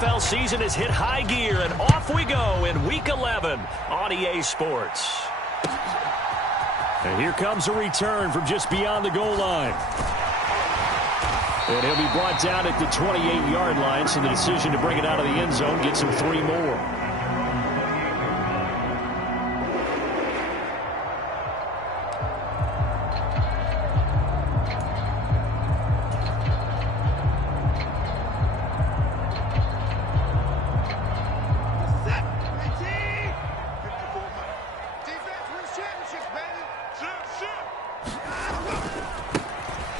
NFL season has hit high gear, and off we go in Week 11 on EA Sports. And here comes a return from just beyond the goal line. And he'll be brought down at the 28-yard line, so the decision to bring it out of the end zone gets him 3 more.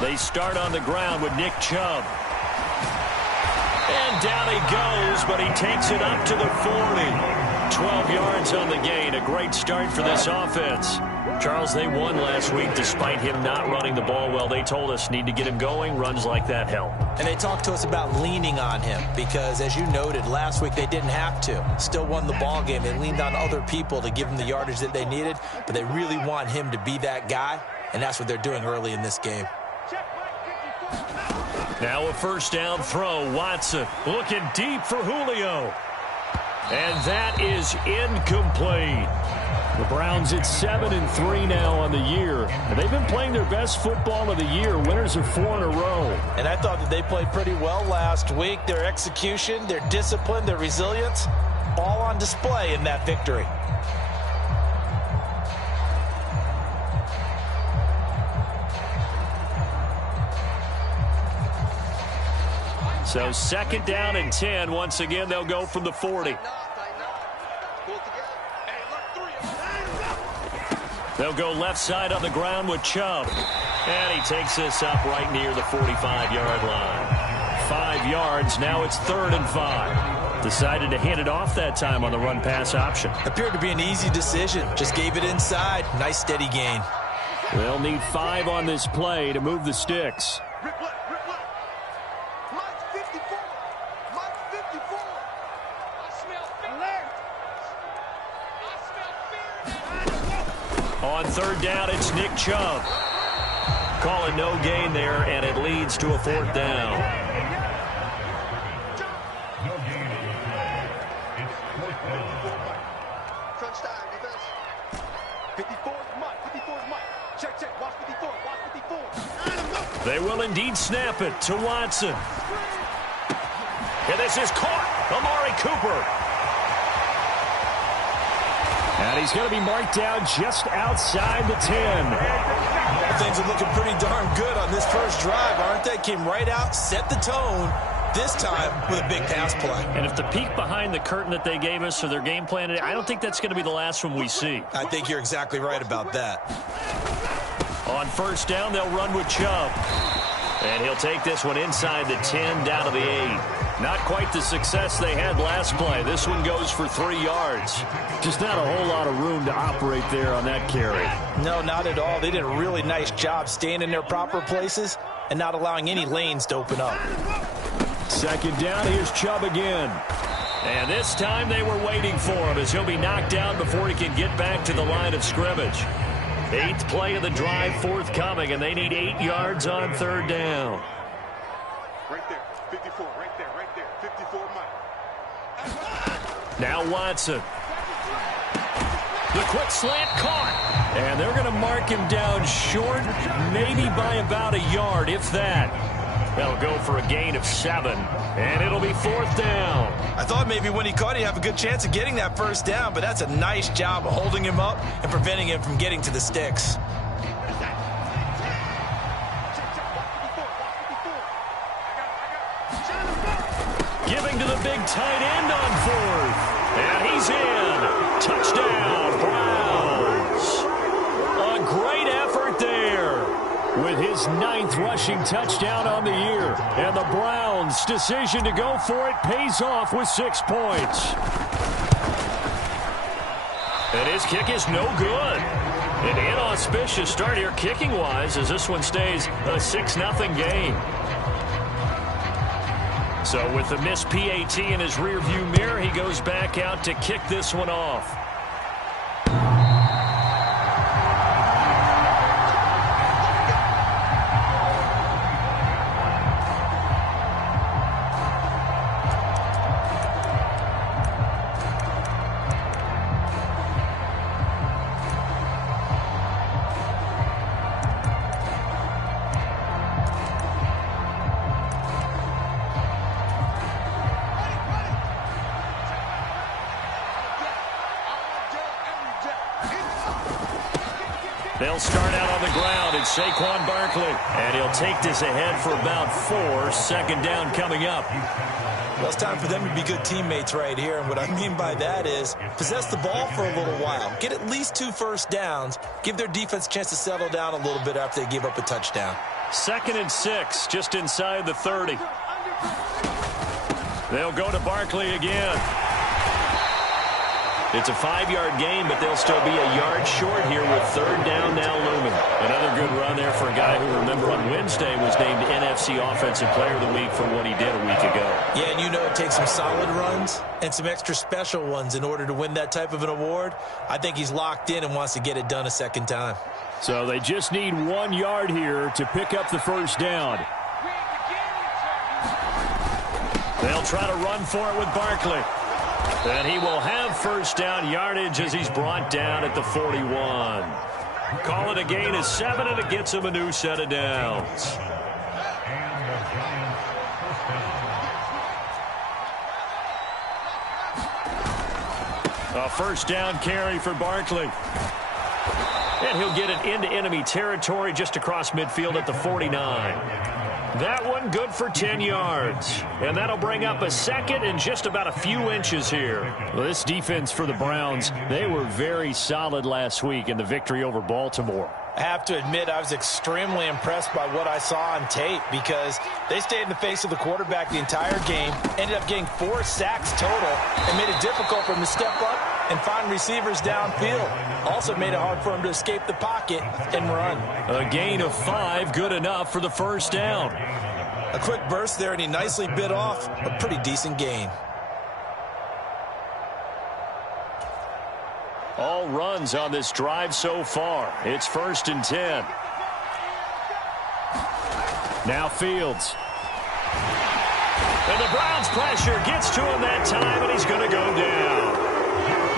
They start on the ground with Nick Chubb. And down he goes, but he takes it up to the 40. 12 yards on the gain. A great start for this offense. Charles, they won last week despite him not running the ball well. They told us need to get him going. Runs like that help. And they talked to us about leaning on him because, as you noted, last week they didn't have to. Still won the ball game. They leaned on other people to give them the yardage that they needed, but they really want him to be that guy, and that's what they're doing early in this game. Now a first down throw. Watson looking deep for Julio. And that is incomplete. The Browns at 7-3 now on the year. And they've been playing their best football of the year. Winners of 4 in a row. And I thought that they played pretty well last week. Their execution, their discipline, their resilience, all on display in that victory. So second down and 10. Once again, they'll go from the 40. They'll go left side on the ground with Chubb. And he takes this up right near the 45-yard line. 5 yards. Now it's 3rd and 5. Decided to hand it off that time on the run-pass option. Appeared to be an easy decision. Just gave it inside. Nice steady gain. They'll need 5 on this play to move the sticks. On 3rd down, it's Nick Chubb. Calling no gain there, and it leads to a 4th down. Crunch time, defense. 54 is Mike. 54 is Mike. Check, check. Watch 54. Watch 54. They will indeed snap it to Watson. And this is caught. Amari Cooper. And he's going to be marked down just outside the 10. Things are looking pretty darn good on this first drive, aren't they? Came right out, set the tone, this time with a big pass play. And if the peek behind the curtain that they gave us or their game plan, I don't think that's going to be the last one we see. I think you're exactly right about that. On 1st down, they'll run with Chubb. And he'll take this one inside the 10 down to the 8. Not quite the success they had last play. This one goes for 3 yards. Just not a whole lot of room to operate there on that carry. No, not at all. They did a really nice job staying in their proper places and not allowing any lanes to open up. 2nd down, here's Chubb again. And this time they were waiting for him as he'll be knocked down before he can get back to the line of scrimmage. 8th play of the drive forthcoming, and they need 8 yards on 3rd down. Right there. 54. Right there. Right there. 54 Mike. Now Watson. The quick slant caught. And they're going to mark him down short, maybe by about a yard, if that. That'll go for a gain of 7, and it'll be 4th down. I thought maybe when he caught, he'd have a good chance of getting that first down, but that's a nice job of holding him up and preventing him from getting to the sticks. Giving to the big tight end on 4th. And he's in. Touchdown, Browns. A great effort there. With his 9th rushing touchdown on the year. And the Browns' decision to go for it pays off with 6 points. And his kick is no good. An inauspicious start here kicking-wise as this one stays a 6-0 game. So with the missed PAT in his rearview mirror, he goes back out to kick this one off. They'll start out on the ground. It's Saquon Barkley. And he'll take this ahead for about 4. Second down coming up. Well, it's time for them to be good teammates right here. And what I mean by that is possess the ball for a little while. Get at least 2 first downs. Give their defense a chance to settle down a little bit after they give up a touchdown. 2nd and 6, just inside the 30. They'll go to Barkley again. It's a 5-yard gain, but they'll still be a yard short here with 3rd down now looming. Another good run there for a guy who, remember, on Wednesday was named NFC Offensive Player of the Week for what he did a week ago. Yeah, and you know it takes some solid runs and some extra special ones in order to win that type of an award. I think he's locked in and wants to get it done a second time. So they just need 1 yard here to pick up the first down. They'll try to run for it with Barkley. And he will have first down yardage as he's brought down at the 41. Call it a gain of 7, and it gets him a new set of downs. A first down carry for Barkley. And he'll get it into enemy territory just across midfield at the 49. That one good for 10 yards. And that'll bring up a 2nd and just about a few inches here. Well, this defense for the Browns, they were very solid last week in the victory over Baltimore. I have to admit I was extremely impressed by what I saw on tape because they stayed in the face of the quarterback the entire game, ended up getting 4 sacks total, and made it difficult for him to step up and find receivers downfield. Also made it hard for him to escape the pocket and run. A gain of 5, good enough for the first down. A quick burst there, and he nicely bit off a pretty decent gain. All runs on this drive so far. It's 1st and 10. Now Fields. And the Browns pressure gets to him that time, and he's going to go down.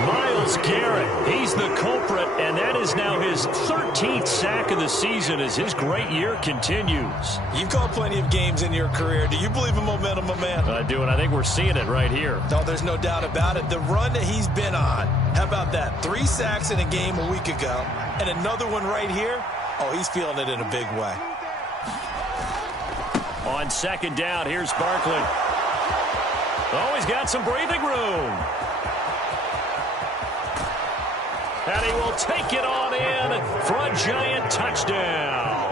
Myles Garrett, he's the culprit, and that is now his 13th sack of the season as his great year continues. You've called plenty of games in your career. Do you believe in momentum, my man? I do, and I think we're seeing it right here. No, there's no doubt about it. The run that he's been on, how about that? 3 sacks in a game a week ago, and another one right here. Oh, he's feeling it in a big way. On 2nd down, here's Barkley. Oh, he's got some breathing room. And he will take it on in for a giant touchdown.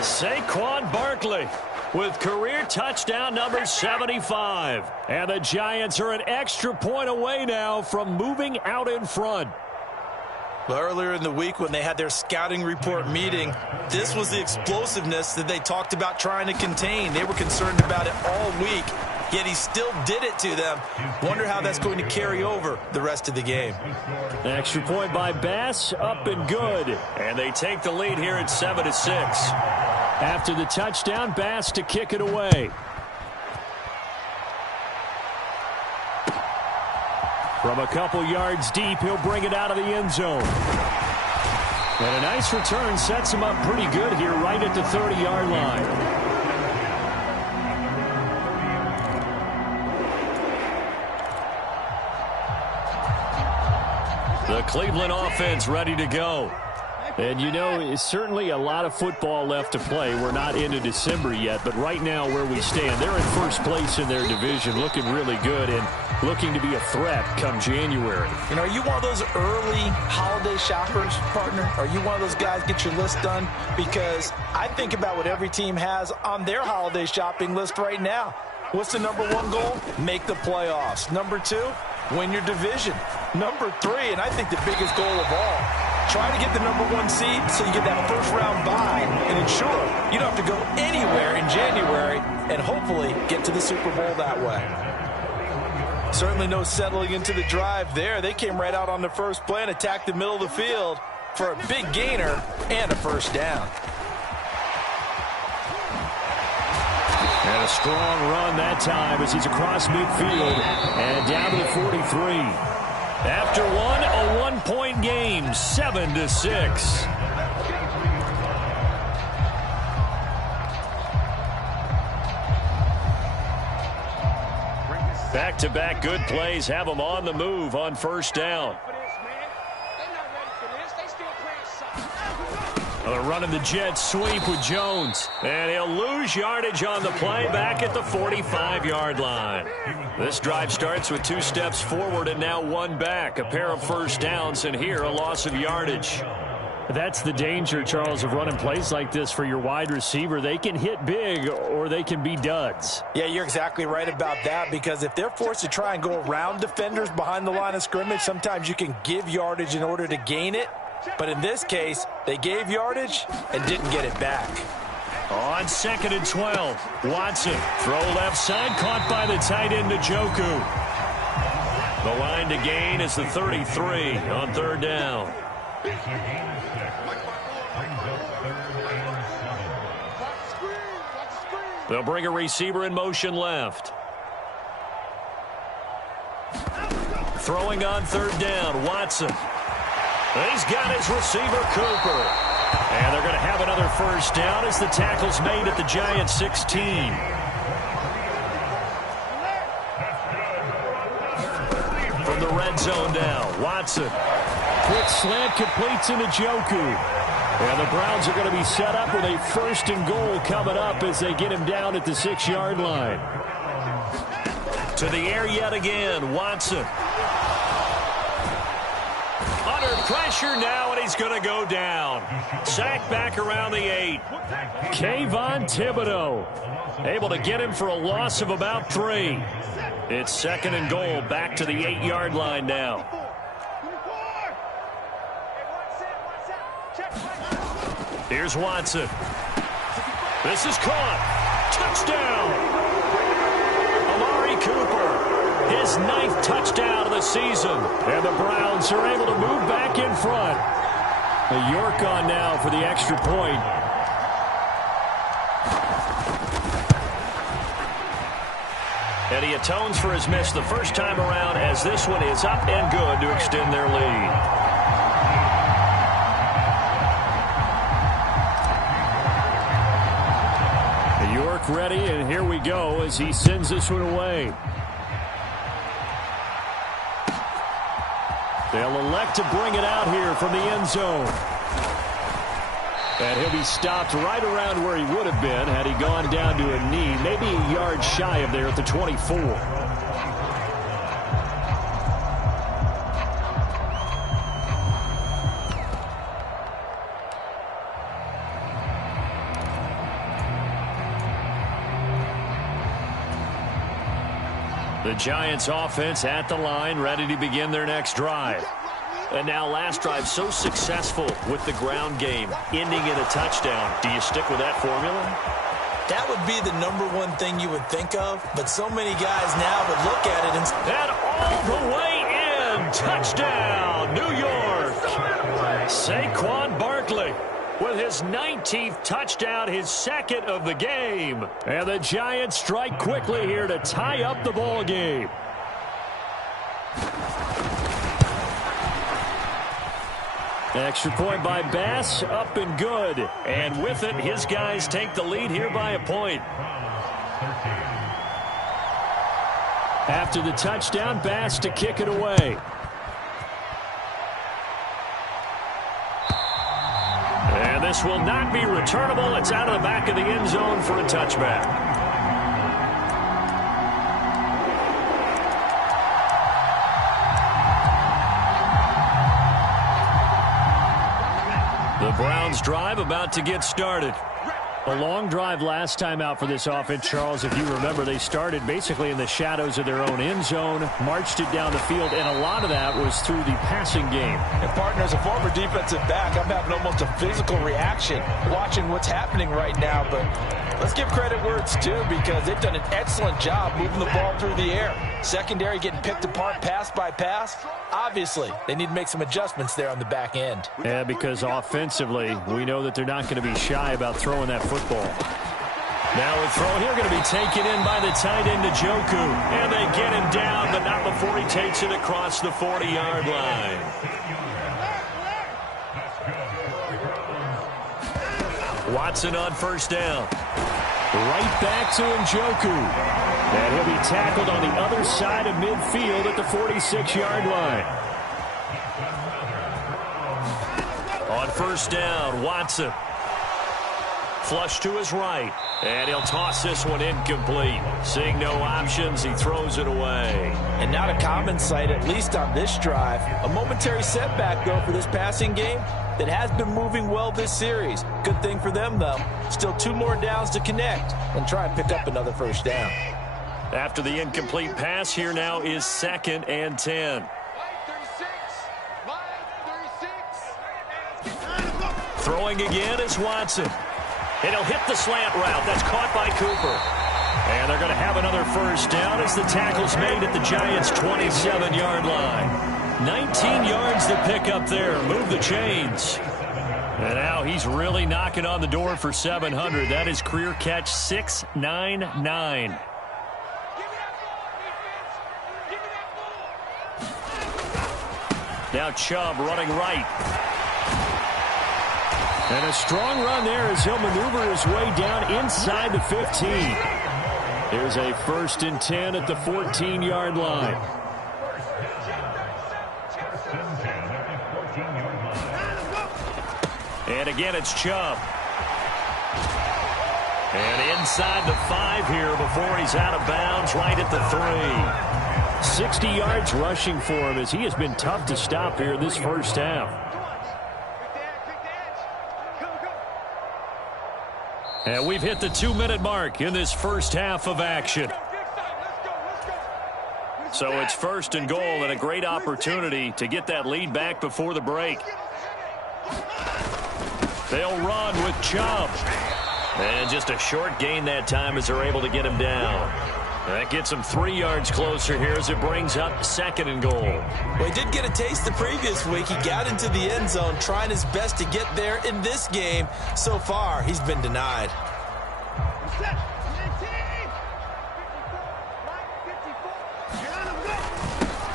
Saquon Barkley with career touchdown number 75. And the Giants are an extra point away now from moving out in front. Well, earlier in the week when they had their scouting report meeting, this was the explosiveness that they talked about trying to contain. They were concerned about it all week, yet he still did it to them. Wonder how that's going to carry over the rest of the game. An extra point by Bass, up and good. And they take the lead here at 7-6. After the touchdown, Bass to kick it away. From a couple yards deep, he'll bring it out of the end zone. And a nice return sets him up pretty good here right at the 30-yard line. The Cleveland offense ready to go. And, you know, it's certainly a lot of football left to play. We're not into December yet, but right now where we stand, they're in first place in their division, looking really good and looking to be a threat come January. You know, are you one of those early holiday shoppers, partner? Are you one of those guys get your list done? Because I think about what every team has on their holiday shopping list right now. What's the number 1 goal? Make the playoffs. Number 2, win your division. Number 3, and I think the biggest goal of all, try to get the number 1 seed so you get that first-round bye and ensure you don't have to go anywhere in January and hopefully get to the Super Bowl that way. Certainly no settling into the drive there. They came right out on the first play and attacked the middle of the field for a big gainer and a first down. And a strong run that time as he's across midfield and down to the 43. After one, a one-point game, 7-6. Back-to-back good plays have them on the move on first down. They're running the jet sweep with Jones. And he'll lose yardage on the play back at the 45-yard line. This drive starts with 2 steps forward and now 1 back. A pair of first downs, and here a loss of yardage. That's the danger, Charles, of running plays like this for your wide receiver. They can hit big or they can be duds. Yeah, you're exactly right about that, because if they're forced to try and go around defenders behind the line of scrimmage, sometimes you can give yardage in order to gain it. But in this case, they gave yardage and didn't get it back. On 2nd and 12, Watson, throw left side, caught by the tight end Njoku. The line to gain is the 33 on 3rd down. They'll bring a receiver in motion left. Throwing on 3rd down, Watson. He's got his receiver, Cooper. And they're going to have another first down as the tackle's made at the Giants' 16. From the red zone now, Watson. Quick slant completes into Njoku. And the Browns are going to be set up with a 1st and goal coming up as they get him down at the 6-yard line. To the air yet again, Watson. Under pressure now, and he's going to go down. Sacked back around the 8. Kayvon Thibodeau Able to get him for a loss of about 3. It's 2nd and goal, back to the 8-yard line now. Here's Watson. This is caught. Touchdown. Amari Cooper. His 9th touchdown of the season. And the Browns are able to move back in front. The York on now for the extra point. And he atones for his miss the first time around, as this one is up and good to extend their lead. York ready, and here we go as he sends this one away. They'll elect to bring it out here from the end zone. And he'll be stopped right around where he would have been had he gone down to a knee, maybe a yard shy of there at the 24. The Giants offense at the line, ready to begin their next drive. And now last drive so successful with the ground game, ending in a touchdown. Do you stick with that formula? That would be the #1 thing you would think of, but so many guys now would look at it and all the way in. Touchdown, New York. Saquon Barkley with his 19th touchdown, his 2nd of the game. And the Giants strike quickly here to tie up the ball game. Extra point by Bass, up and good. And with it, his guys take the lead here by a point. After the touchdown, Bass to kick it away. And this will not be returnable. It's out of the back of the end zone for a touchback. The Browns drive about to get started. A long drive last time out for this offense, Charles. If you remember, they started basically in the shadows of their own end zone, marched it down the field, and a lot of that was through the passing game. And partner, as a former defensive back, I'm having almost a physical reaction watching what's happening right now. But let's give credit where it's due, because they've done an excellent job moving the ball through the air. Secondary getting picked apart pass by pass. Obviously, they need to make some adjustments there on the back end. Yeah, because offensively, we know that they're not going to be shy about throwing that football. Now a throw here going to be taken in by the tight end Njoku. And they get him down, but not before he takes it across the 40-yard line. Watson on first down. Right back to Njoku. And he'll be tackled on the other side of midfield at the 46-yard line. On first down, Watson. Flush to his right. And he'll toss this one incomplete. Seeing no options, he throws it away. And not a common sight, at least on this drive. A momentary setback, though, for this passing game that has been moving well this series. Good thing for them, though. Still 2 more downs to connect and try and pick up another first down. After the incomplete pass, here now is 2nd and 10. Throwing again is Watson. And he'll hit the slant route. That's caught by Cooper. And they're going to have another first down as the tackle's made at the Giants' 27-yard line. 19 yards to pick up there. Move the chains. And now he's really knocking on the door for 700. That is career catch 699. Now Chubb running right. And a strong run there as he'll maneuver his way down inside the 15. Here's a 1st and 10 at the 14-yard line. And again, it's Chubb. And inside the 5 here before he's out of bounds right at the 3. 60 yards rushing for him as he has been tough to stop here this first half. And we've hit the 2-minute mark in this first half of action. So it's 1st and goal and a great opportunity to get that lead back before the break. They'll run with Chubb. And just a short gain that time as they're able to get him down. That gets him 3 yards closer here as it brings up 2nd and goal. Well, he did get a taste the previous week. He got into the end zone trying his best to get there in this game. So far, he's been denied.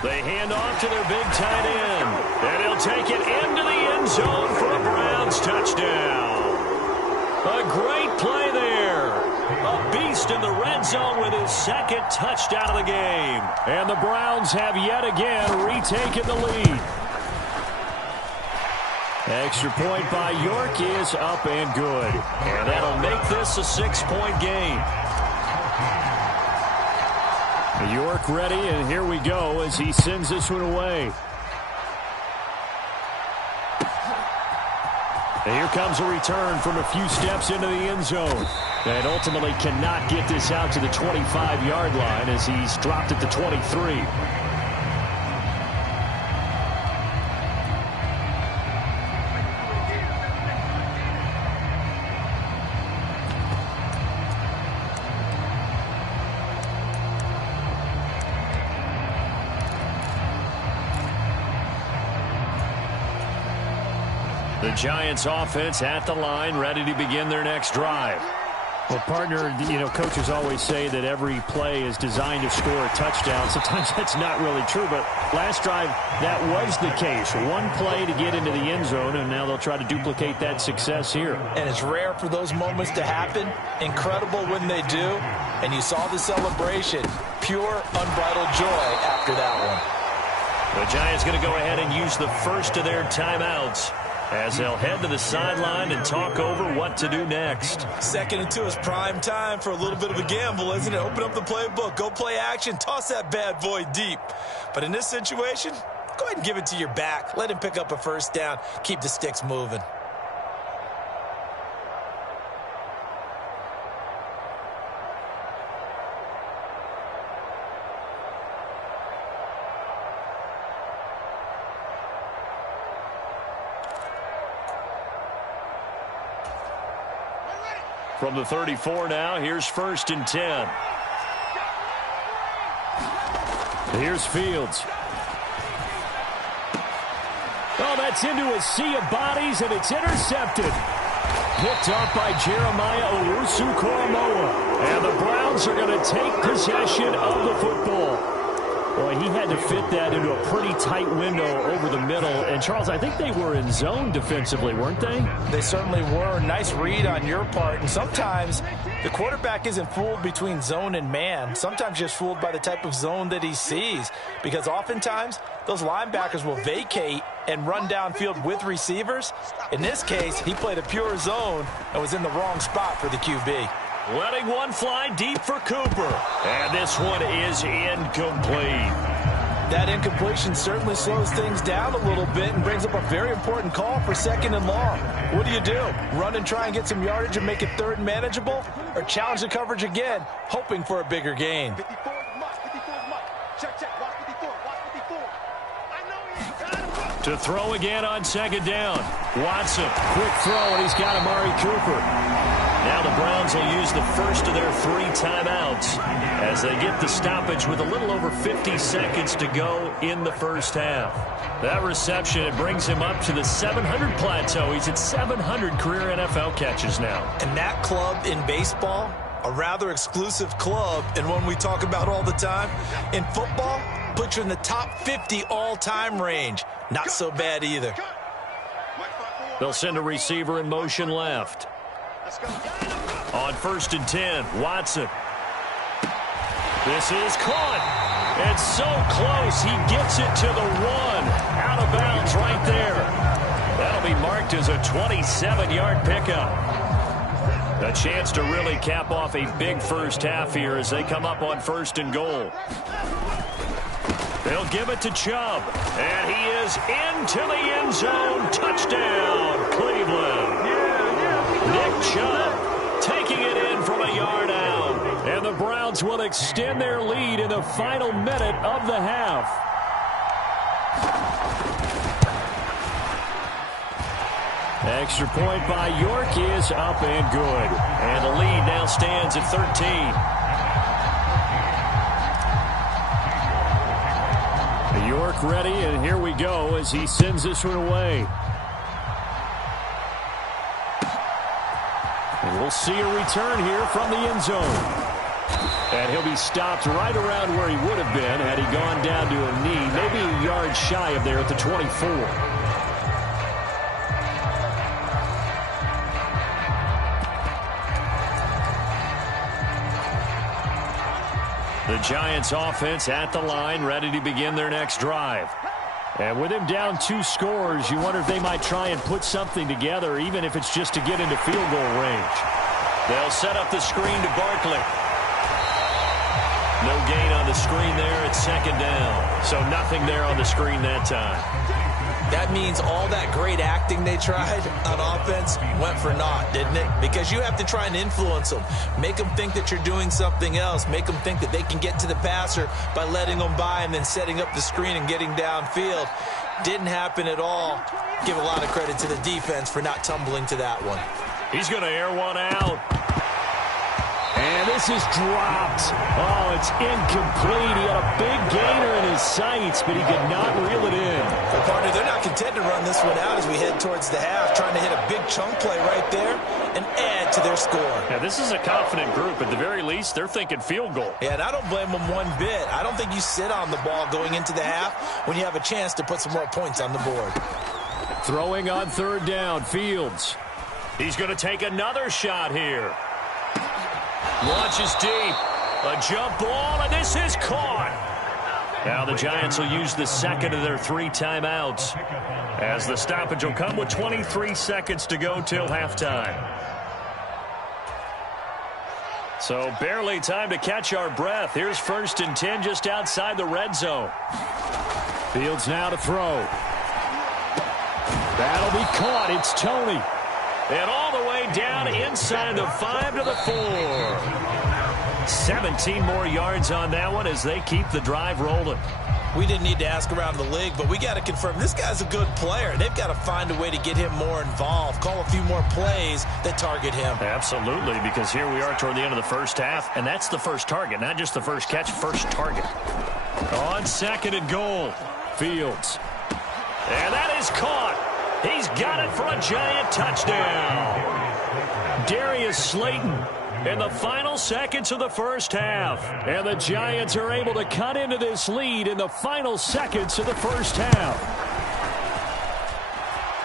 They hand off to their big tight end. And he'll take it into the end zone for a Browns touchdown. A great play there. A beast in the red zone with his 2nd touchdown of the game. And the Browns have yet again retaken the lead. Extra point by York is up and good. And that'll make this a 6-point game. York ready, and here we go as he sends this one away. And here comes a return from a few steps into the end zone. And ultimately cannot get this out to the 25-yard line as he's dropped at the 23. The Giants offense at the line, ready to begin their next drive. Well, partner, coaches always say that every play is designed to score a touchdown. Sometimes that's not really true, but last drive, that was the case. One play to get into the end zone, and now they'll try to duplicate that success here. And it's rare for those moments to happen. Incredible when they do. And you saw the celebration. Pure, unbridled joy after that one. The Giants going to go ahead and use the first of their timeouts as they'll head to the sideline and talk over what to do next. 2nd and 2 is prime time for a little bit of a gamble, isn't it? Open up the playbook, go play action, toss that bad boy deep. But in this situation, go ahead and give it to your back. Let him pick up a first down. Keep the sticks moving. From the 34 now, here's 1st and 10. Here's Fields. Oh, that's into a sea of bodies, and it's intercepted. Picked up by Jeremiah Owusu-Koramoah. And the Browns are going to take possession of the football. Boy, he had to fit that into a pretty tight window over the middle. And, Charles, I think they were in zone defensively, weren't they? They certainly were. Nice read on your part. And sometimes The quarterback isn't fooled between zone and man. Sometimes just fooled by the type of zone that he sees, because oftentimes those linebackers will vacate and run downfield with receivers. In this case, he played a pure zone and was in the wrong spot for the QB. Letting one fly deep for Cooper. And this one is incomplete. That incompletion certainly slows things down a little bit and brings up a very important call for 2nd and long. What do? Run and try and get some yardage and make it 3rd and manageable? Or challenge the coverage again, hoping for a bigger gain? 54 is Mike. 54 is Mike. Check. Watch 54. Watch 54. I know he got him. To throw again on 2nd down. Watson, quick throw, and he's got Amari Cooper. Now the Browns will use the first of their 3 timeouts as they get the stoppage with a little over 50 seconds to go in the first half. That reception, it brings him up to the 700 plateau. He's at 700 career NFL catches now. And that club in baseball, a rather exclusive club, and one we talk about all the time. In football, puts you in the top 50 all-time range. Not so bad either. They'll send a receiver in motion left. On 1st and 10, Watson. This is caught. It's so close. He gets it to the 1. Out of bounds right there. That'll be marked as a 27-yard pickup. A chance to really cap off a big first half here as they come up on 1st and goal. They'll give it to Chubb. And he is into the end zone. Touchdown, Cleveland. Nick Chubb taking it in from a yard out. And the Browns will extend their lead in the final minute of the half. Extra point by York is up and good. And the lead now stands at 13. York ready, and here we go as he sends this one away. And we'll see a return here from the end zone. And he'll be stopped right around where he would have been had he gone down to a knee, maybe a yard shy of there at the 24. The Giants offense at the line, ready to begin their next drive. And with him down 2 scores, you wonder if they might try and put something together, even if it's just to get into field goal range. They'll set up the screen to Barkley. No gain on the screen there at 2nd down. So nothing there on the screen that time. That means all that great acting they tried on offense went for naught, didn't it? Because you have to try and influence them. Make them think that you're doing something else. Make them think that they can get to the passer by letting them by and then setting up the screen and getting downfield. Didn't happen at all. Give a lot of credit to the defense for not tumbling to that one. He's going to air one out. And this is dropped. Oh, it's incomplete. He had a big gainer in his sights, but he could not reel it in. Well, partner, they're not content to run this one out as we head towards the half, trying to hit a big chunk play right there and add to their score. Yeah, this is a confident group. At the very least, they're thinking field goal. Yeah, and I don't blame them one bit. I don't think you sit on the ball going into the half when you have a chance to put some more points on the board. Throwing on 3rd down, Fields. He's going to take another shot here. Launches deep. A jump ball, and this is caught. Now the Giants will use the 2nd of their 3 timeouts as the stoppage will come with 23 seconds to go till halftime. So barely time to catch our breath. Here's 1st and 10 just outside the red zone. Fields now to throw. That'll be caught. It's Tony. And all the way down inside the 5 to the 4. 17 more yards on that one as they keep the drive rolling. We didn't need to ask around the league, but we got to confirm this guy's a good player. They've got to find a way to get him more involved, call a few more plays that target him. Absolutely, because here we are toward the end of the first half, and that's the first target, not just the first catch, first target. On 2nd and goal, Fields. And that is caught. He's got it for a Giant touchdown. Darius Slayton in the final seconds of the first half. And the Giants are able to cut into this lead in the final seconds of the first half.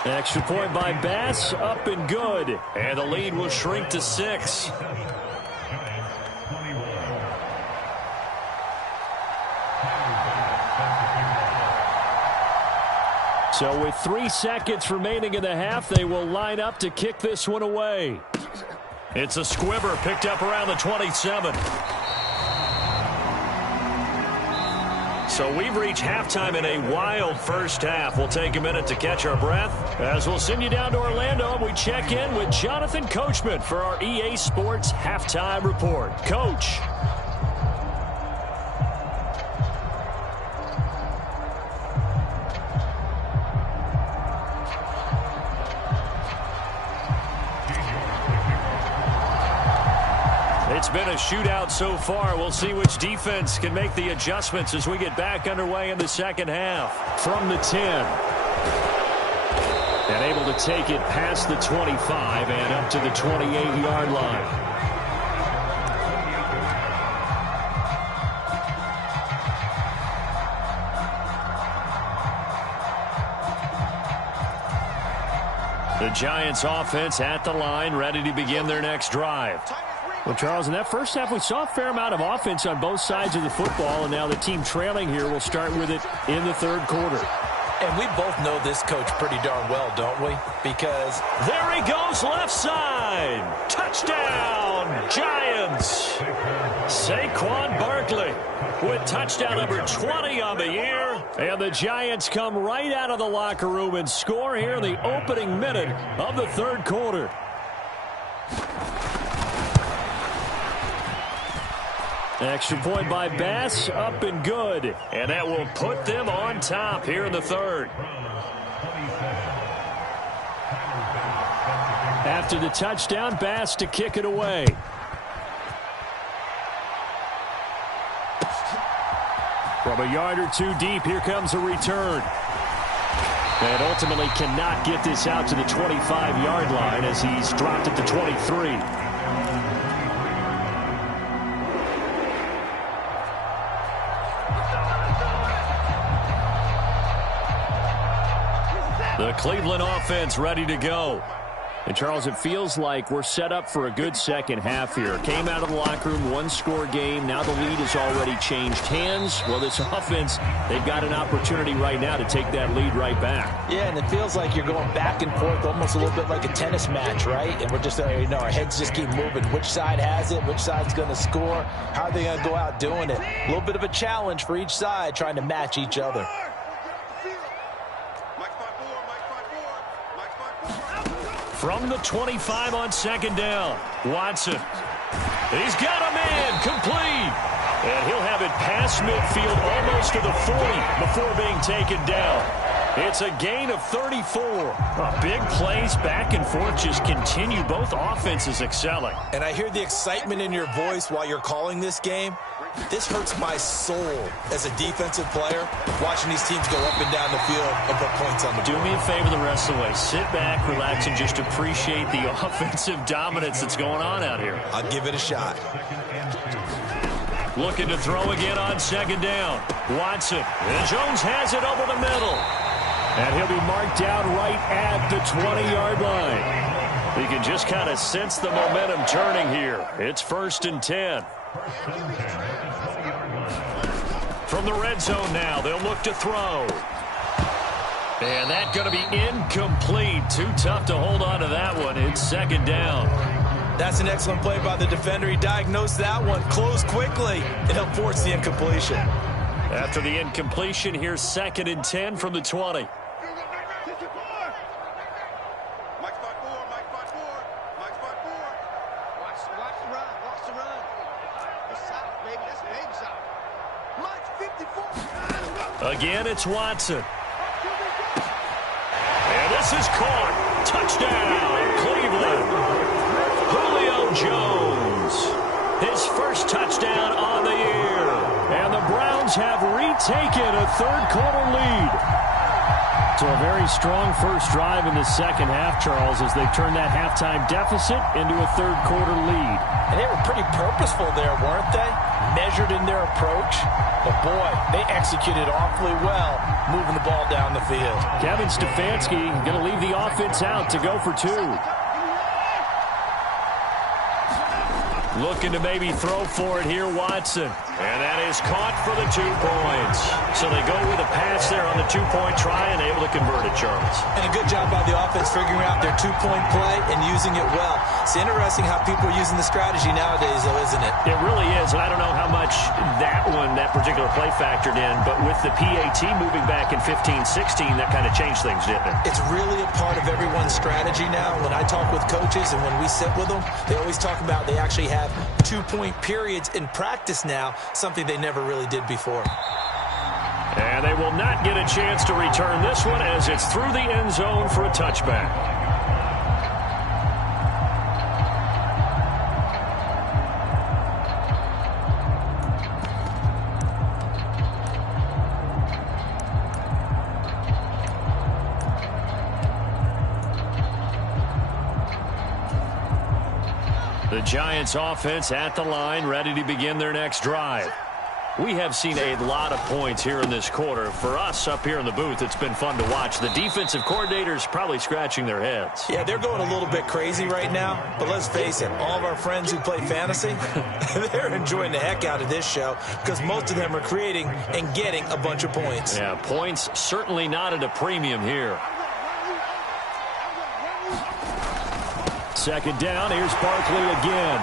Extra point by Bass, up and good. And the lead will shrink to 6. So with 3 seconds remaining in the half, they will line up to kick this one away. It's a squibber picked up around the 27. So we've reached halftime in a wild first half. We'll take a minute to catch our breath as we'll send you down to Orlando and we check in with Jonathan Coachman for our EA Sports Halftime Report. Coach. It's been a shootout so far. We'll see which defense can make the adjustments as we get back underway in the second half. From the 10. And able to take it past the 25 and up to the 28-yard line. The Giants offense at the line, ready to begin their next drive. Well, Charles, in that first half, we saw a fair amount of offense on both sides of the football, and now the team trailing here will start with it in the third quarter. And we both know this coach pretty darn well, don't we? Because there he goes, left side. Touchdown, Giants. Saquon Barkley with touchdown number 20 on the year. And the Giants come right out of the locker room and score here in the opening minute of the third quarter. Extra point by Bass, up and good. And that will put them on top here in the third. After the touchdown, Bass to kick it away. From a yard or two deep, here comes a return. And ultimately cannot get this out to the 25-yard line as he's dropped at the 23. The Cleveland offense ready to go. And, Charles, it feels like we're set up for a good second half here. Came out of the locker room, one-score game. Now the lead has already changed hands. Well, this offense, they've got an opportunity right now to take that lead right back. Yeah, and it feels like you're going back and forth almost a little bit like a tennis match, right? And we're just, our heads just keep moving. Which side has it? Which side's going to score? How are they going to go out doing it? A little bit of a challenge for each side trying to match each other. From the 25 on second down, Watson. He's got a man, complete. And he'll have it past midfield almost to the 40 before being taken down. It's a gain of 34. Big plays back and forth just continue. Both offenses excelling. And I hear the excitement in your voice while you're calling this game. This hurts my soul as a defensive player, watching these teams go up and down the field and put points on the board. Do me a favor the rest of the way. Sit back, relax, and just appreciate the offensive dominance that's going on out here. I'll give it a shot. Looking to throw again on second down. Watson. And Jones has it over the middle. And he'll be marked down right at the 20-yard line. You can just kind of sense the momentum turning here. It's 1st and 10. From the red zone now, they'll look to throw. And that's going to be incomplete. Too tough to hold on to that one. It's second down. That's an excellent play by the defender. He diagnosed that one, closed quickly, and he'll force the incompletion. After the incompletion, here's 2nd and 10 from the 20. Again, it's Watson. And this is caught. Touchdown, Cleveland. Julio Jones. His first touchdown on the year. And the Browns have retaken a third-quarter lead. So a very strong first drive in the second half, Charles, as they turn that halftime deficit into a third-quarter lead. And they were pretty purposeful there, weren't they? Measured in their approach. But, boy, they executed awfully well moving the ball down the field. Kevin Stefanski going to leave the offense out to go for 2. Looking to maybe throw for it here, Watson. And that is caught for the 2 points. So they go with a pass there on the 2-point try and able to convert it, Charles. And a good job by the offense figuring out their 2-point play and using it well. It's interesting how people are using the strategy nowadays, though, isn't it? It really is, and I don't know how much that particular play factored in, but with the PAT moving back in 15-16, that kind of changed things, didn't it? It's really a part of everyone's strategy now. When I talk with coaches and when we sit with them, they always talk about they actually have 2-point periods in practice now, something they never really did before. And they will not get a chance to return this one as it's through the end zone for a touchback. The Giants offense at the line, ready to begin their next drive. We have seen a lot of points here in this quarter. For us up here in the booth, it's been fun to watch. The defensive coordinators probably scratching their heads. Yeah, they're going a little bit crazy right now. But let's face it, all of our friends who play fantasy, they're enjoying the heck out of this show because most of them are creating and getting a bunch of points. Yeah, points certainly not at a premium here. Second down, here's Barkley again.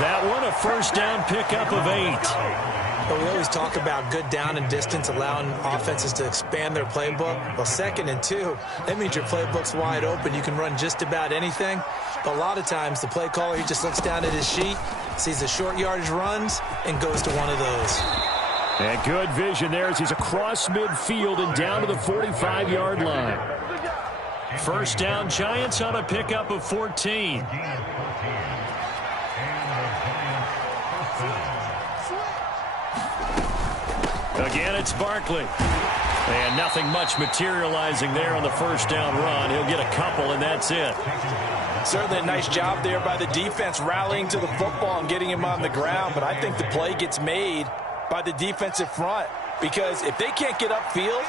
That one, a first down pickup of 8. But we always talk about good down and distance, allowing offenses to expand their playbook. Well, 2nd and 2, that means your playbook's wide open. You can run just about anything. But a lot of times, the play caller, he just looks down at his sheet, sees the short yardage runs, and goes to one of those. And good vision there as he's across midfield and down to the 45-yard line. First down, Giants on a pickup of 14. Again, it's Barkley. And nothing much materializing there on the first down run. He'll get a couple, and that's it. Certainly a nice job there by the defense rallying to the football and getting him on the ground. But I think the play gets made by the defensive front because if they can't get upfield,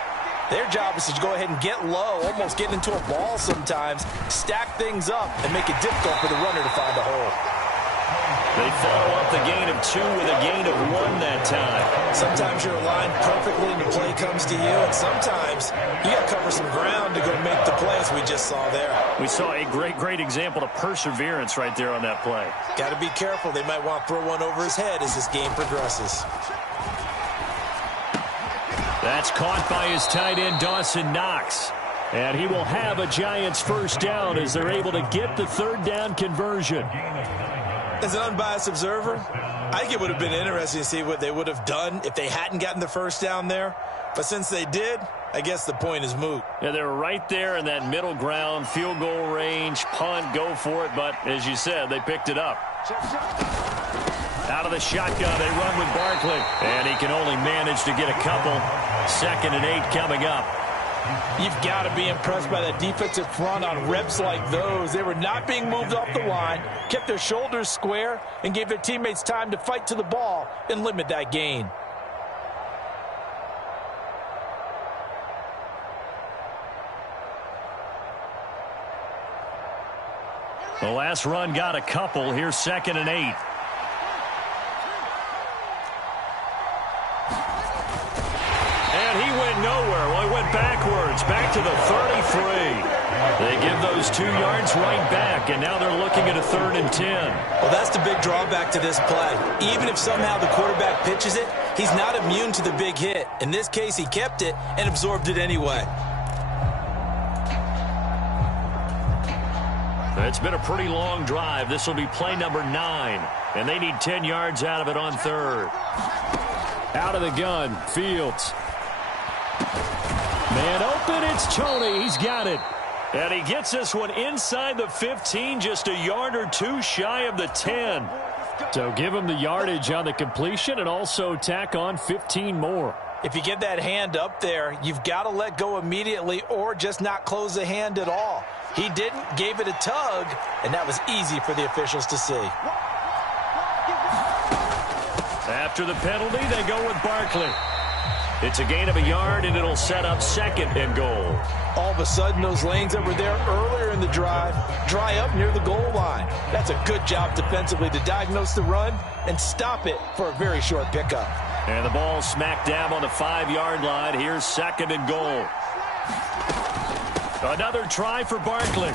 their job is to go ahead and get low, almost get into a ball sometimes, stack things up, and make it difficult for the runner to find a hole. They follow up the gain of 2 with a gain of 1 that time. Sometimes you're aligned perfectly and the play comes to you, and sometimes you got to cover some ground to go make the play, as we just saw there. We saw a great example of perseverance right there on that play. Got to be careful. They might want to throw one over his head as this game progresses. That's caught by his tight end, Dawson Knox. And he will have a Giants first down as they're able to get the third down conversion. As an unbiased observer, I think it would have been interesting to see what they would have done if they hadn't gotten the first down there. But since they did, I guess the point is moot. Yeah, they were right there in that middle ground, field goal range, punt, go for it. But as you said, they picked it up. Out of the shotgun, they run with Barkley. And he can only manage to get a couple. 2nd and 8 coming up. You've got to be impressed by that defensive front on reps like those. They were not being moved off the line, kept their shoulders square, and gave their teammates time to fight to the ball and limit that gain. The last run got a couple. Here's 2nd and 8. And he went nowhere. Well, he went backwards, back to the 33. They give those 2 yards right back, and now they're looking at a 3rd and 10. Well, that's the big drawback to this play. Even if somehow the quarterback pitches it, he's not immune to the big hit. In this case, he kept it and absorbed it anyway. It's been a pretty long drive. This will be play number 9, and they need 10 yards out of it on 3rd. Out of the gun, Fields. Man open, it's Tony. He's got it. And he gets this one inside the 15, just a yard or 2 shy of the 10. So give him the yardage on the completion and also tack on 15 more. If you get that hand up there, you've got to let go immediately or just not close the hand at all. He didn't, gave it a tug, and that was easy for the officials to see. After the penalty, they go with Barkley. It's a gain of a yard, and it'll set up 2nd and goal. All of a sudden, those lanes that were there earlier in the drive dry up near the goal line. That's a good job defensively to diagnose the run and stop it for a very short pickup. And the ball smacked down on the 5-yard line. Here's 2nd and goal. Another try for Barkley.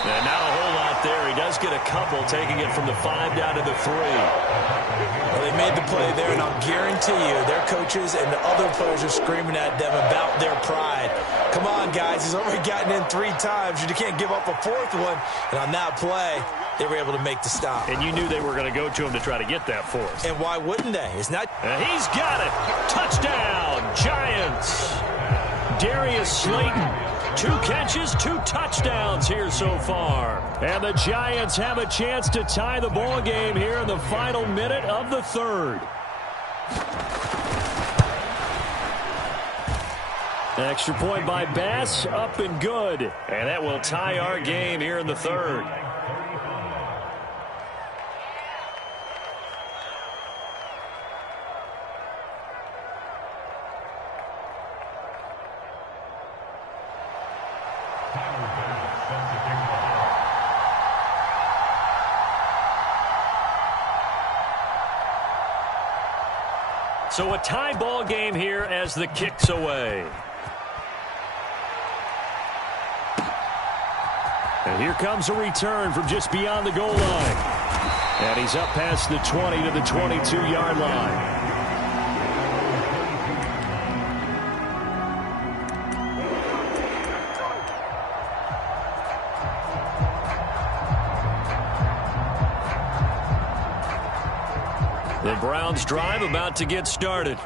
And not a whole lot there. He does get a couple, taking it from the 5 down to the 3. Well, they made the play there, and I'll guarantee you their coaches and the other players are screaming at them about their pride. Come on, guys. He's already gotten in 3 times. You can't give up a 4th one. And on that play, they were able to make the stop. And you knew they were going to go to him to try to get that 4th. And why wouldn't they? It's not. And he's got it. Touchdown, Giants. Darius Slayton. 2 catches, 2 touchdowns here so far. And the Giants have a chance to tie the ball game here in the final minute of the 3rd. Extra point by Bass, up and good. And that will tie our game here in the 3rd. So a tie ball game here as the kick's away. And here comes a return from just beyond the goal line. And he's up past the 20 to the 22-yard line. The Browns drive about to get started.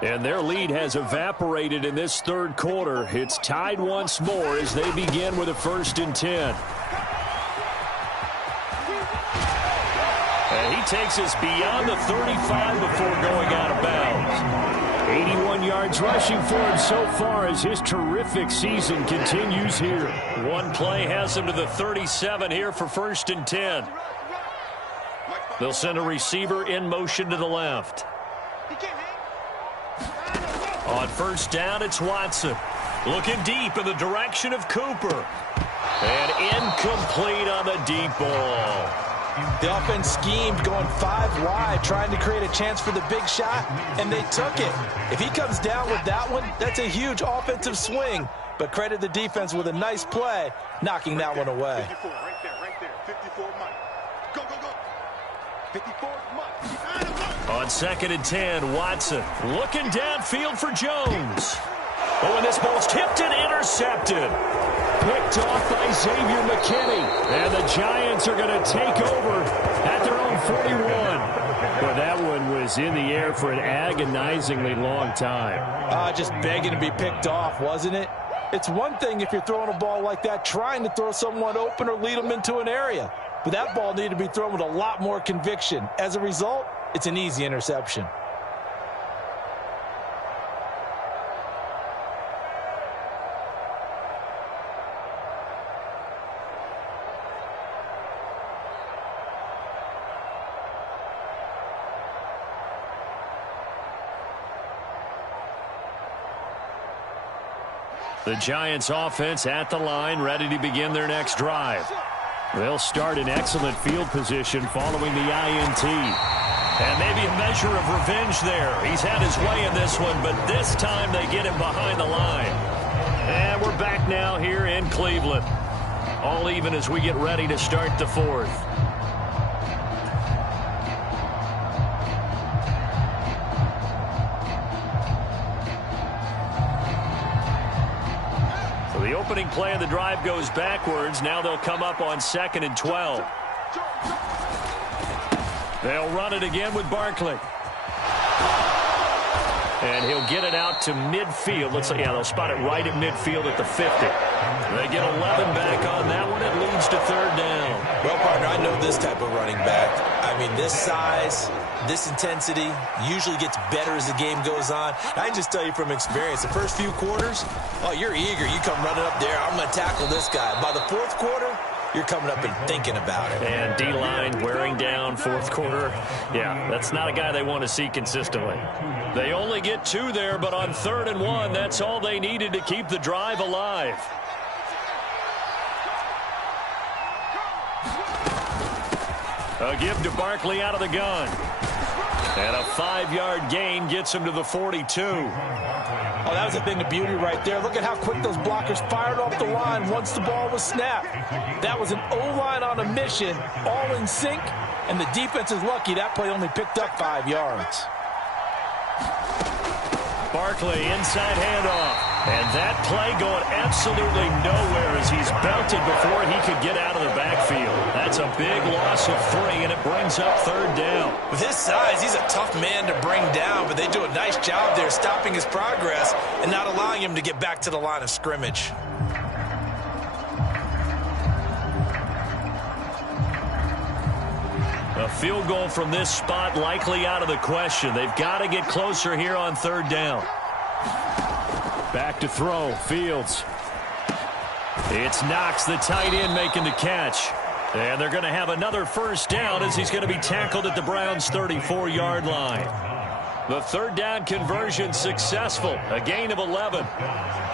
And their lead has evaporated in this 3rd quarter. It's tied once more as they begin with a 1st and 10. And he takes us beyond the 35 before going out of bounds. 81 yards rushing for him so far as his terrific season continues here. One play has him to the 37 here for 1st and 10. They'll send a receiver in motion to the left. On 1st down, it's Watson. Looking deep in the direction of Cooper. And incomplete on the deep ball. The offense schemed going 5 wide, trying to create a chance for the big shot, and they took it. If he comes down with that one, that's a huge offensive swing. But credit the defense with a nice play, knocking that one away. 54, right there. 54, Mike. Go, go, go. 54, Mike. On 2nd and 10, Watson looking downfield for Jones. Oh, and this ball's tipped and intercepted. Picked off by Xavier McKinney. And the Giants are going to take over at their own 41. Well, that one was in the air for an agonizingly long time. Just begging to be picked off, wasn't it? It's one thing if you're throwing a ball like that, trying to throw someone open or lead them into an area. But that ball needed to be thrown with a lot more conviction. As a result, it's an easy interception. The Giants offense at the line, ready to begin their next drive. They'll start in excellent field position following the INT. And maybe a measure of revenge there. He's had his way in this one, but this time they get him behind the line. And we're back now here in Cleveland. All even as we get ready to start the 4th. The opening play of the drive goes backwards. Now they'll come up on 2nd and 12. They'll run it again with Barkley. And he'll get it out to midfield. Looks like, yeah, they'll spot it right at midfield at the 50. They get 11 back on that one. It leads to 3rd down. Well, partner, I know this type of running back. I mean, this size, this intensity usually gets better as the game goes on. I can just tell you from experience, the first few quarters, oh, you're eager. You come running up there. I'm going to tackle this guy. By the 4th quarter, you're coming up and thinking about it. And D-line wearing down fourth quarter. Yeah, that's not a guy they want to see consistently. They only get 2 there, but on 3rd and 1, that's all they needed to keep the drive alive. A give to Barkley out of the gun. And a 5-yard gain gets him to the 42. Oh, that was a thing of beauty right there. Look at how quick those blockers fired off the line once the ball was snapped. That was an O-line on a mission, all in sync, and the defense is lucky that play only picked up 5 yards. Barkley inside handoff. And that play going absolutely nowhere as he's belted before he could get out of the backfield. That's a big loss of 3, and it brings up 3rd down. With his size, he's a tough man to bring down, but they do a nice job there stopping his progress and not allowing him to get back to the line of scrimmage. A field goal from this spot likely out of the question. They've got to get closer here on 3rd down. Back to throw, Fields. It's Knox, the tight end, making the catch. And they're going to have another 1st down as he's going to be tackled at the Browns' 34-yard line. The 3rd down conversion successful, a gain of 11.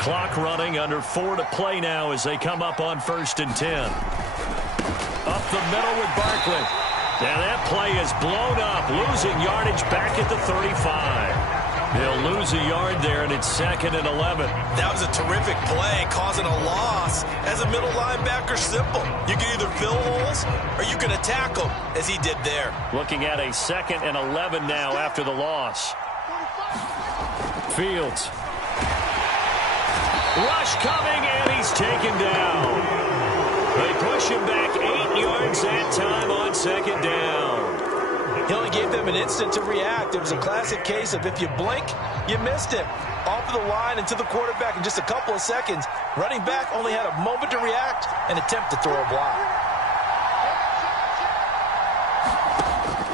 Clock running, under 4 to play now as they come up on 1st and 10. Up the middle with Barkley. And that play is blown up, losing yardage back at the 35. They'll lose a yard there, and it's 2nd and 11. That was a terrific play, causing a loss. As a middle linebacker, simple. You can either fill holes or you can attack them, as he did there. Looking at a 2nd and 11 now after the loss. Fields. Rush coming, and he's taken down. They push him back 8 yards that time on 2nd down. He only gave them an instant to react. It was a classic case of if you blink, you missed him. Off of the line and to the quarterback in just a couple of seconds. Running back only had a moment to react and attempt to throw a block.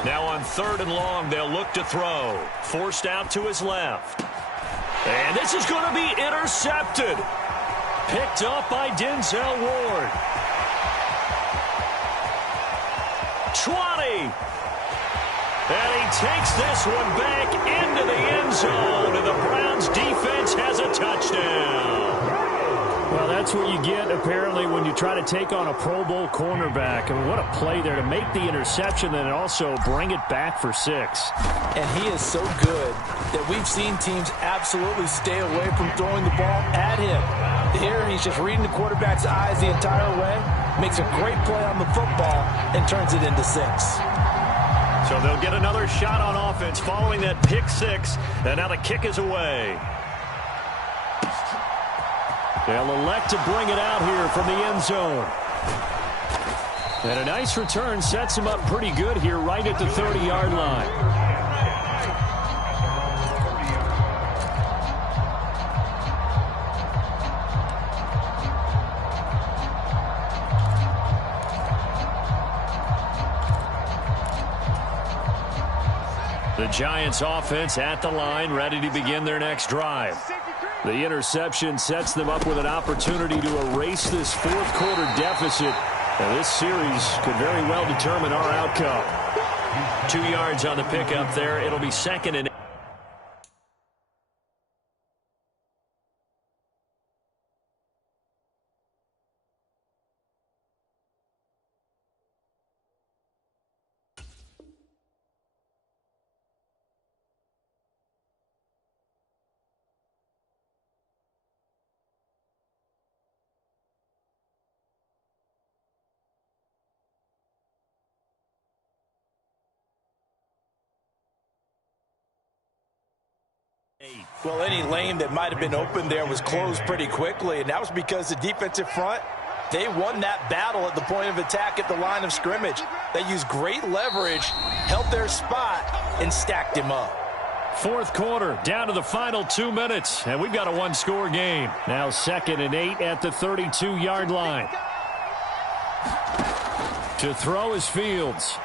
Now on 3rd and long, they'll look to throw. Forced out to his left. And this is going to be intercepted. Picked up by Denzel Ward. 20. And he takes this one back into the end zone, and the Browns defense has a touchdown. Well, that's what you get, apparently, when you try to take on a Pro Bowl cornerback. I mean, what a play there to make the interception and also bring it back for 6. And he is so good that we've seen teams absolutely stay away from throwing the ball at him. Here, he's just reading the quarterback's eyes the entire way, makes a great play on the football, and turns it into 6. So they'll get another shot on offense following that pick 6, and now the kick is away. They'll elect to bring it out here from the end zone. And a nice return sets him up pretty good here right at the 30-yard line. The Giants offense at the line, ready to begin their next drive. The interception sets them up with an opportunity to erase this fourth quarter deficit. And this series could very well determine our outcome. 2 yards on the pickup there. It'll be 2nd and 8. Well, any lane that might have been open there was closed pretty quickly, and that was because the defensive front, they won that battle at the point of attack at the line of scrimmage. They used great leverage, held their spot, and stacked him up. Fourth quarter, down to the final 2 minutes, and we've got a one-score game. Now 2nd and 8 at the 32-yard line. To throw is Fields.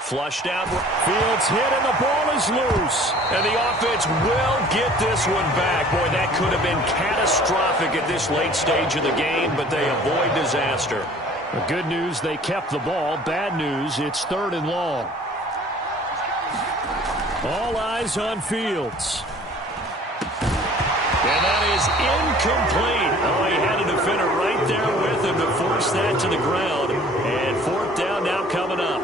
Flushed out. Fields hit, and the ball is loose. And the offense will get this one back. Boy, that could have been catastrophic at this late stage of the game, but they avoid disaster. The good news, they kept the ball. Bad news, it's 3rd and long. All eyes on Fields. And that is incomplete. Oh, he had a defender right there with him to force that to the ground. And 4th down now coming up.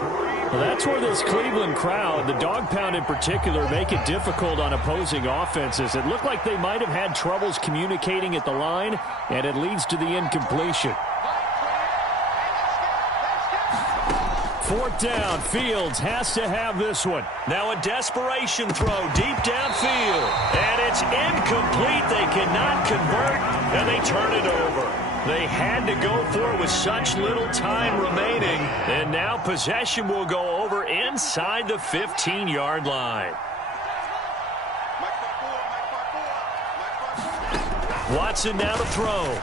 Well, that's where this Cleveland crowd, the dog pound in particular, make it difficult on opposing offenses. It looked like they might have had troubles communicating at the line, and it leads to the incompletion. 4th down, Fields has to have this one. Now a desperation throw deep downfield. And it's incomplete. They cannot convert, and they turn it over. They had to go for it with such little time remaining. And now possession will go over inside the 15-yard line. Watson now to throw.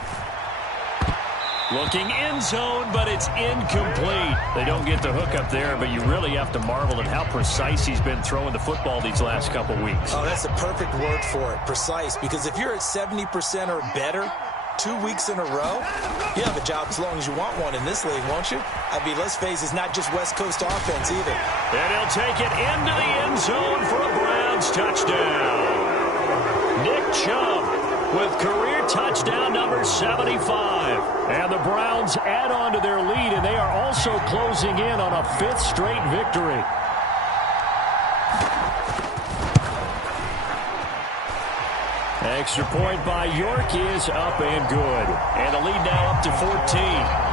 Looking end zone, but it's incomplete. They don't get the hook up there, but you really have to marvel at how precise he's been throwing the football these last couple weeks. Oh, that's a perfect word for it, precise, because if you're at 70% or better 2 weeks in a row, you have a job as long as you want one in this league, won't you? I mean, let's face it, it's not just West Coast offense either. And he'll take it into the end zone for a Browns touchdown. Nick Chubb with career touchdown number 75. And the Browns add on to their lead, and they are also closing in on a 5th straight victory. Extra point by York is up and good. And the lead now up to 14.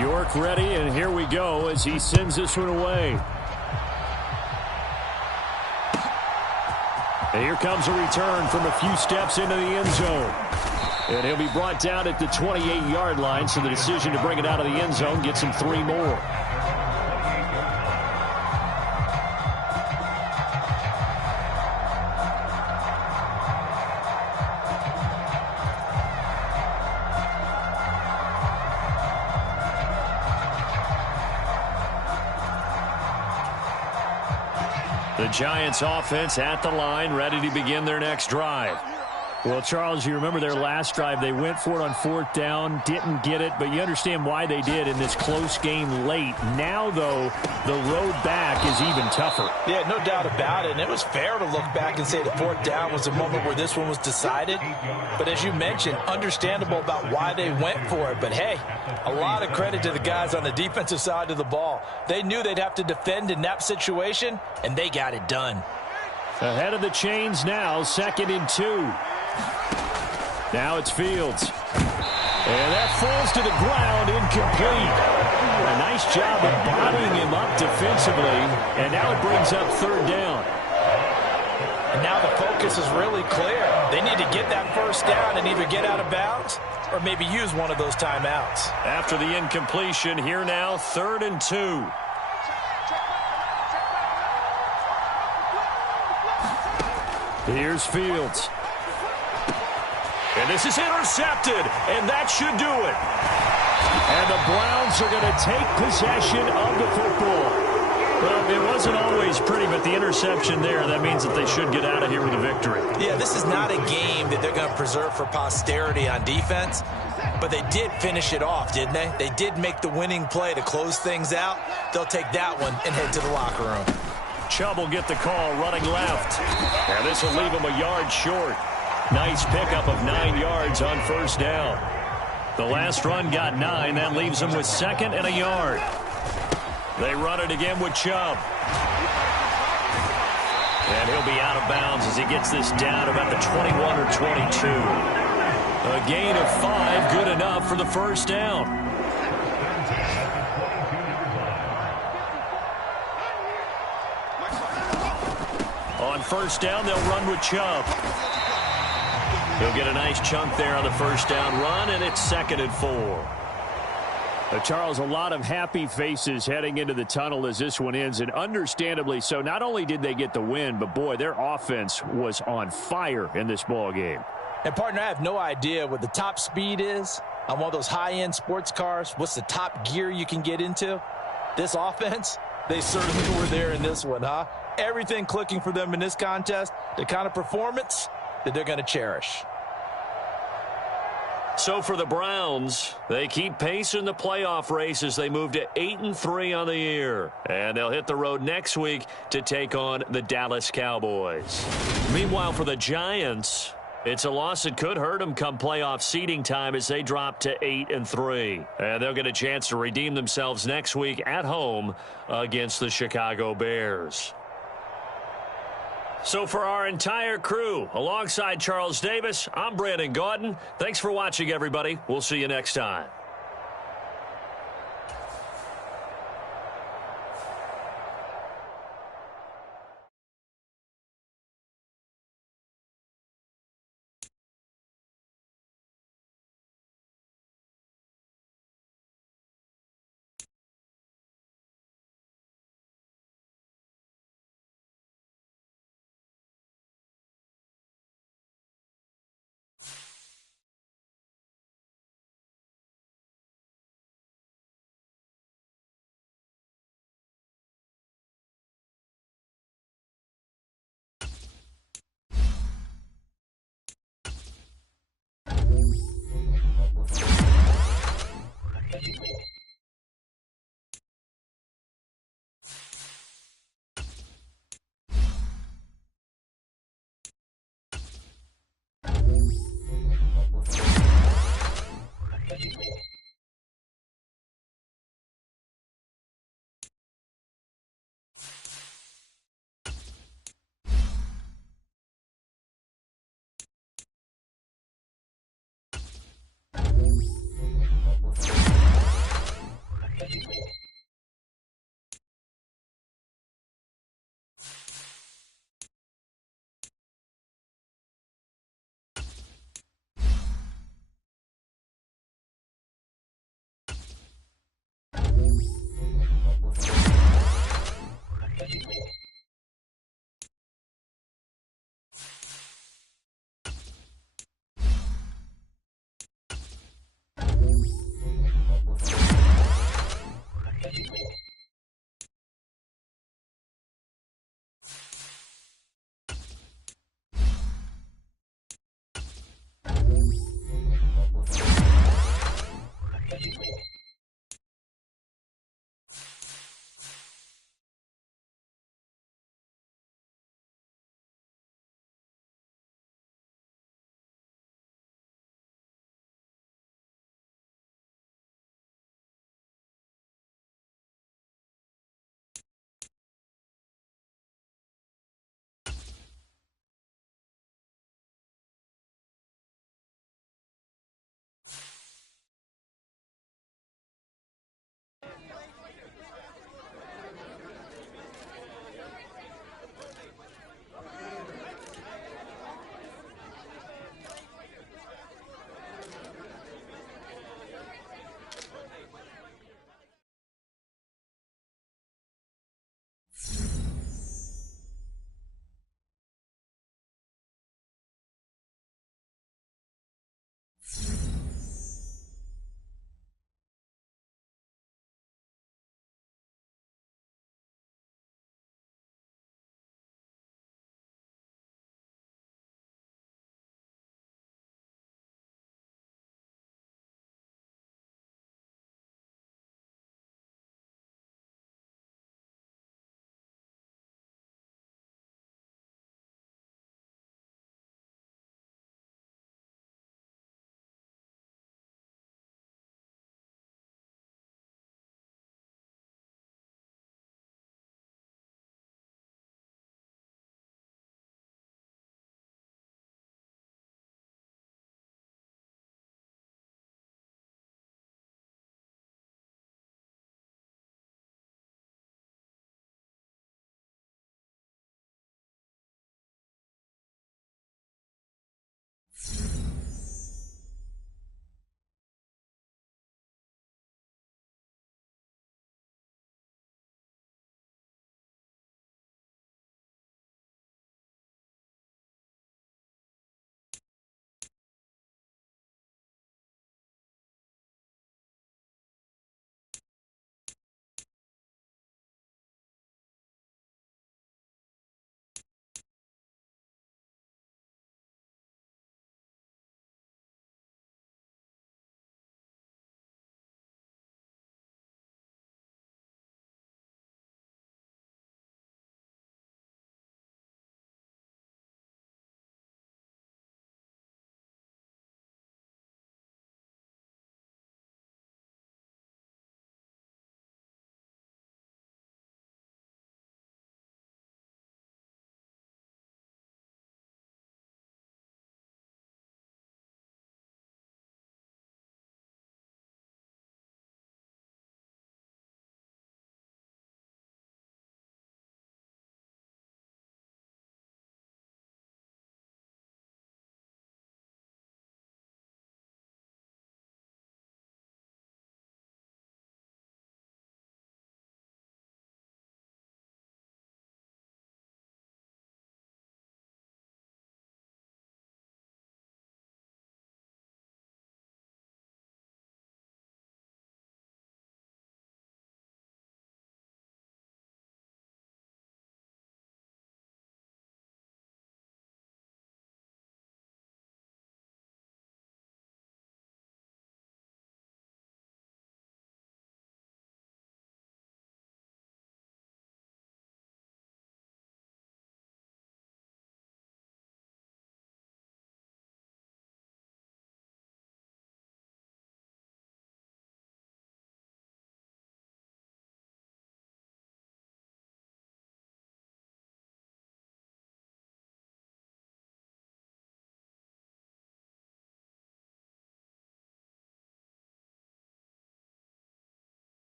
York ready, and here we go as he sends this one away. And here comes a return from a few steps into the end zone. And he'll be brought down at the 28-yard line, so the decision to bring it out of the end zone gets him 3 more. The Giants offense at the line, ready to begin their next drive. Well, Charles, you remember their last drive. They went for it on 4th down, didn't get it, but you understand why they did in this close game late. Now, though, the road back is even tougher. Yeah, no doubt about it. And it was fair to look back and say the 4th down was the moment where this one was decided. But as you mentioned, understandable about why they went for it. But, hey, a lot of credit to the guys on the defensive side of the ball. They knew they'd have to defend in that situation, and they got it done. Ahead of the chains now, 2nd and 2. Now it's Fields. And that falls to the ground, incomplete. A nice job of bottling him up defensively. And now it brings up 3rd down. And now the focus is really clear. They need to get that 1st down and either get out of bounds or maybe use one of those timeouts. After the incompletion, here now, 3rd and 2. Here's Fields. And this is intercepted, and that should do it. And the Browns are going to take possession of the football. Well, it wasn't always pretty, but the interception there, that means that they should get out of here with a victory. Yeah, this is not a game that they're going to preserve for posterity on defense, but they did finish it off, didn't they? They did make the winning play to close things out. They'll take that one and head to the locker room. Chubb will get the call running left. And this will leave him a yard short. Nice pickup of 9 yards on 1st down. The last run got 9. That leaves him with 2nd and a yard. They run it again with Chubb. And he'll be out of bounds as he gets this down about the 21 or 22. A gain of 5, good enough for the 1st down. On 1st down, they'll run with Chubb. He'll get a nice chunk there on the 1st down run, and it's 2nd and 4. Charles, a lot of happy faces heading into the tunnel as this one ends, and understandably so. Not only did they get the win, but, boy, their offense was on fire in this ball game. And, partner, I have no idea what the top speed is on one of those high-end sports cars. What's the top gear you can get into? This offense, they certainly were there in this one, huh? Everything clicking for them in this contest, the kind of performance that they're going to cherish. So for the Browns, they keep pace in the playoff race as they move to 8-3 on the year. And they'll hit the road next week to take on the Dallas Cowboys. Meanwhile, for the Giants, it's a loss that could hurt them come playoff seeding time as they drop to 8-3. And they'll get a chance to redeem themselves next week at home against the Chicago Bears. So for our entire crew, alongside Charles Davis, I'm Brandon Gaudin. Thanks for watching, everybody. We'll see you next time.